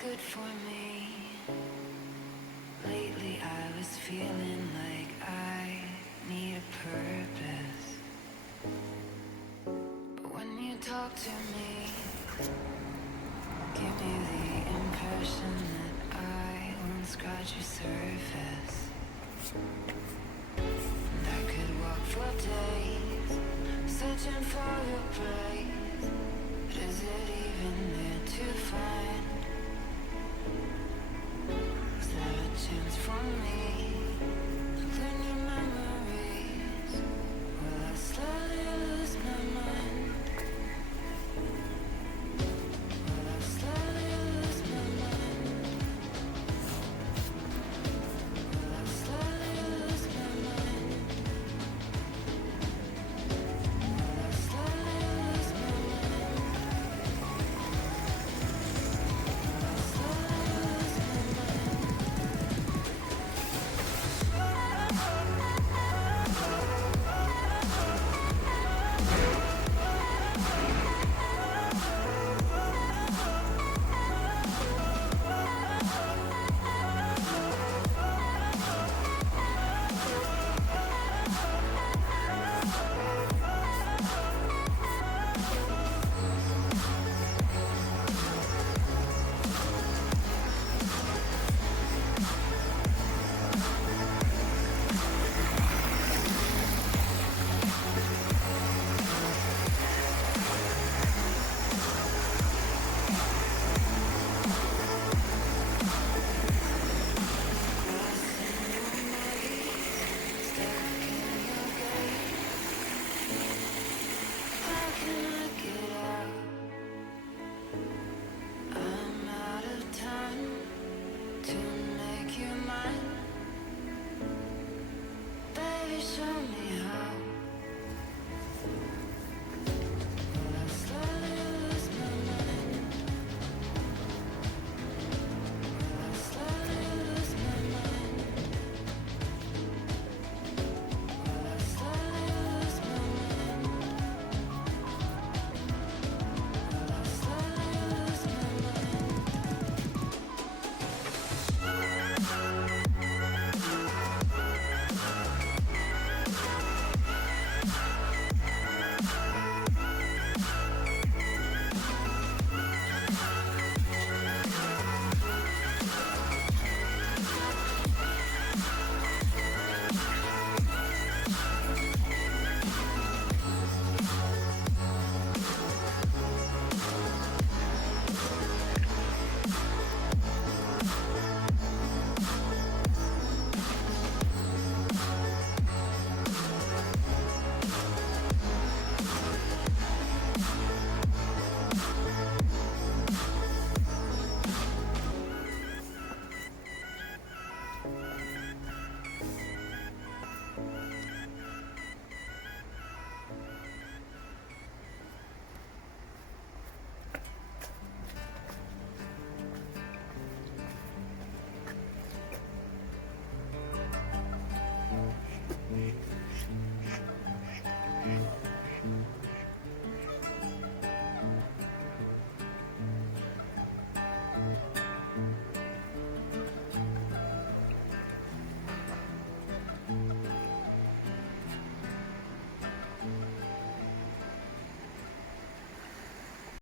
good for me. Lately I was feeling like I need a purpose. But when you talk to me, give me the impression that I won't scratch your surface. And I could walk for days, searching for your praise. But is it even there to